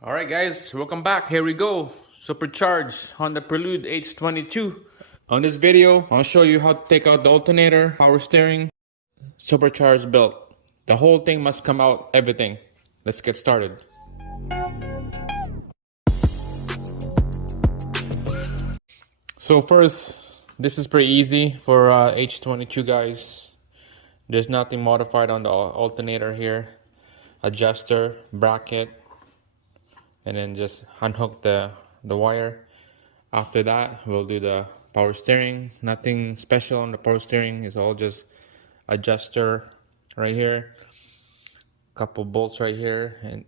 Alright guys, welcome back. Here we go. Supercharged HondaPrelude H22. On this video, I'll show you how to take out the alternator, power steering, supercharged belt. The whole thing must come out, everything. Let's get started. So first, this is pretty easy for H22 guys. There's nothing modified on the alternator here. Adjuster, bracket, and then just unhook the wire. After that, we'll do the power steering. Nothing special on the power steering. It's all just adjuster right here, couple bolts right here, and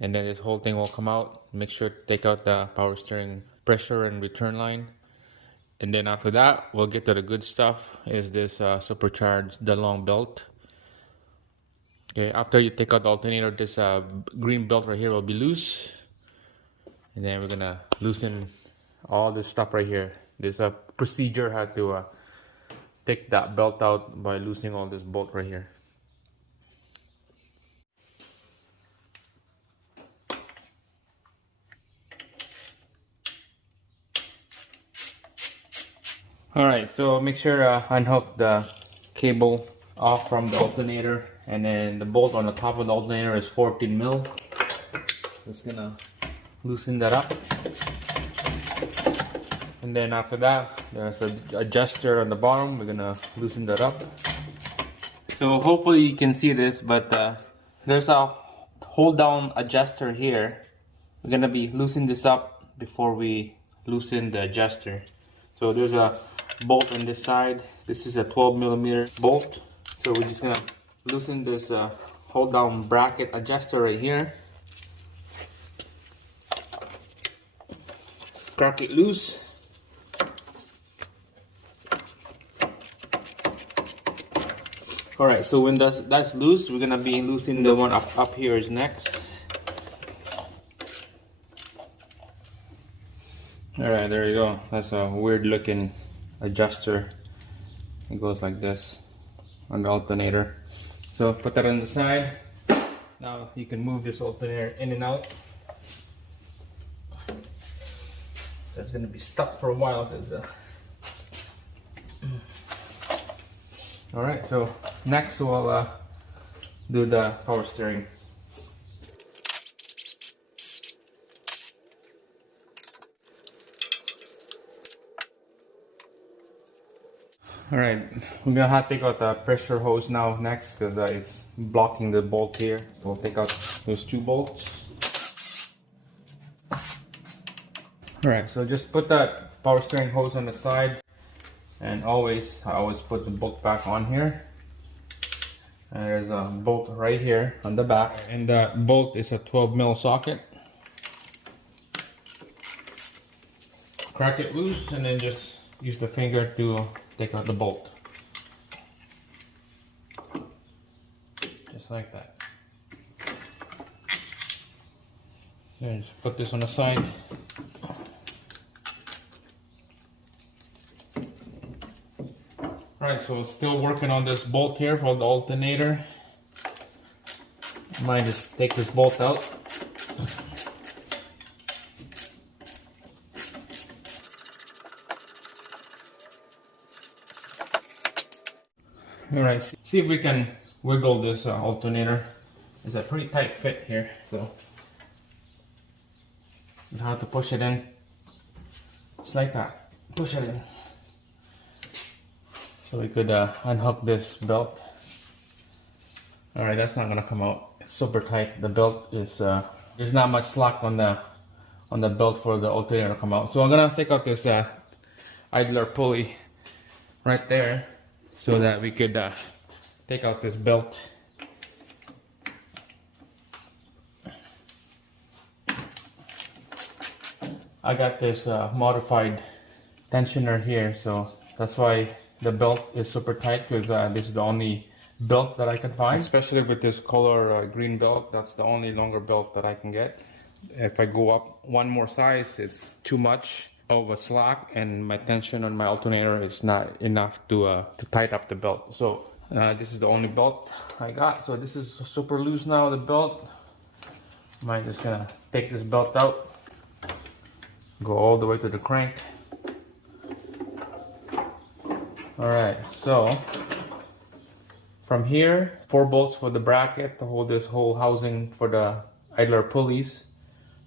then this whole thing will come out. Make sure to take out the power steering pressure and return line. And then after that, we'll get to the good stuff, is this supercharged, the long belt. Okay, after you take out the alternator, this green belt right here will be loose. And then we're gonna loosen all this stuff right here. This procedure had to take that belt out by loosening all this bolt right here. Alright, so make sure to unhook the cable off from the alternator, and then the bolt on the top of the alternator is 14 mil. Just gonna loosen that up, and then after that there's an adjuster on the bottom. We're gonna loosen that up. So hopefully you can see this, but there's a hold down adjuster here. We're gonna be loosening this up before we loosen the adjuster. So there's a bolt on this side. This is a 12mm bolt. So we're just gonna loosen this hold down bracket adjuster right here. Crack it loose. Alright, so when that's loose, we're gonna be loosening the one up here is next. Alright, there you go. That's a weird looking adjuster. It goes like this on the alternator. So put that on the side. Now you can move this alternator in and out. That's gonna be stuck for a while because alright, so next we'll do the power steering. Alright, we're gonna have to take out the pressure hose now next because it's blocking the bolt here. So we'll take out those two bolts. Alright, so just put that power steering hose on the side, and I always put the bolt back on here. And there's a bolt right here on the back, and that bolt is a 12mm socket. Crack it loose and then just use the finger to take out the bolt. Just like that. And just put this on the side. Alright, so still working on this bolt here for the alternator. Might just take this bolt out. Alright, see if we can wiggle this alternator. It's a pretty tight fit here, so you have to push it in. Just like that. Push it in. So we could unhook this belt. Alright, that's not gonna come out. It's super tight. The belt is there's not much slack on the belt for the alternator to come out. So I'm gonna take out this idler pulley right there so that we could take out this belt. I got this modified tensioner here, so that's why the belt is super tight, because this is the only belt that I can find. Especially with this color green belt, that's the only longer belt that I can get. If I go up one more size, it's too much of a slack, and my tension on my alternator is not enough to tighten up the belt. So this is the only belt I got. So this is super loose now, the belt. I'm just gonna take this belt out, go all the way to the crank. Alright, so from here, 4 bolts for the bracket to hold this whole housing for the idler pulleys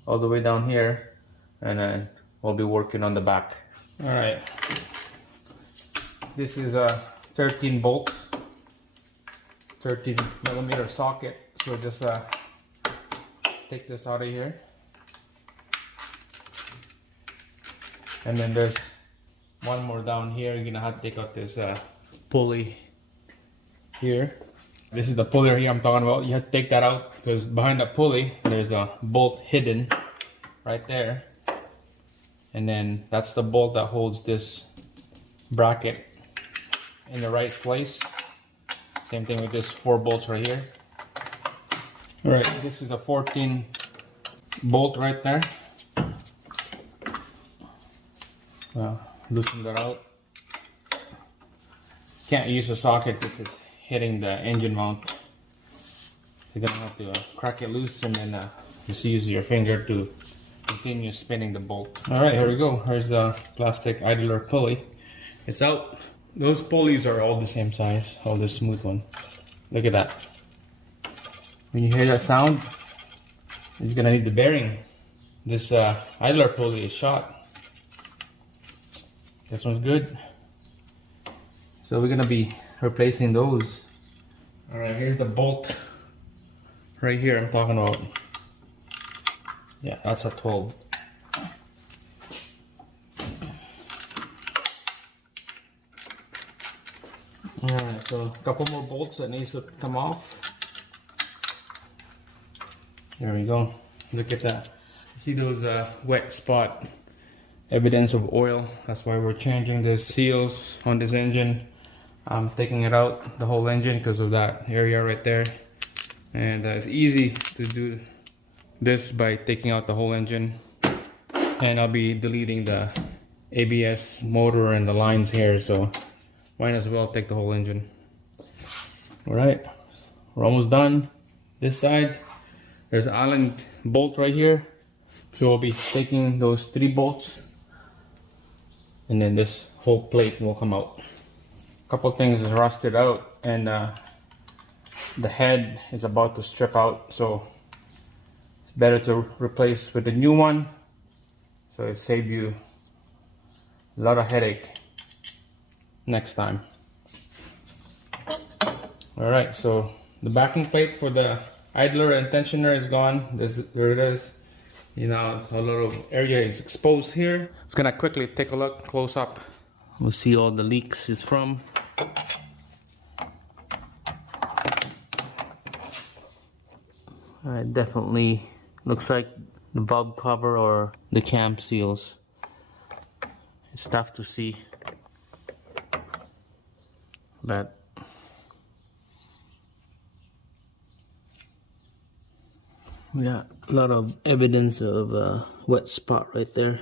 all the way down here, and then we'll be working on the back. Alright, this is a 13 bolts, 13 millimeter socket, so just take this out of here, and then there's one more down here. You're gonna have to take out this pulley here. This is the pulley here I'm talking about. You have to take that out because behind the pulley there's a bolt hidden right there, and then that's the bolt that holds this bracket in the right place. Same thing with this 4 bolts right here. Alright, this is a 14 bolt right there. Loosen that out. Can't use a socket, this is hitting the engine mount. So you're gonna have to crack it loose and then just use your finger to continue spinning the bolt. Alright, here we go. Here's the plastic idler pulley. It's out. Those pulleys are all the same size, all this smooth one. Look at that. When you hear that sound, you're gonna need the bearing. This idler pulley is shot. This one's good. So we're gonna be replacing those. Alright, here's the bolt right here I'm talking about. Yeah, that's a 12. Alright, so a couple more bolts that needs to come off. There we go. Look at that. See those wet spot evidence of oil? That's why we're changing the seals on this engine. I'm taking it out, the whole engine, because of that area right there. And it's easy to do this by taking out the whole engine. And I'll be deleting the ABS motor and the lines here, so might as well take the whole engine. Alright, we're almost done. This side, there's an Allen bolt right here. So we'll be taking those 3 bolts, and then this whole plate will come out. A couple things is rusted out, and the head is about to strip out, so it's better to replace with a new one, so it saves you a lot of headache next time. Alright, so the backing plate for the idler and tensioner is gone. There it is. You know, a little area is exposed here. It's gonna quickly take a look close up. We'll see all the leaks is from. Alright, definitely looks like the valve cover or the cam seals. It's tough to see, but yeah, a lot of evidence of a wet spot right there.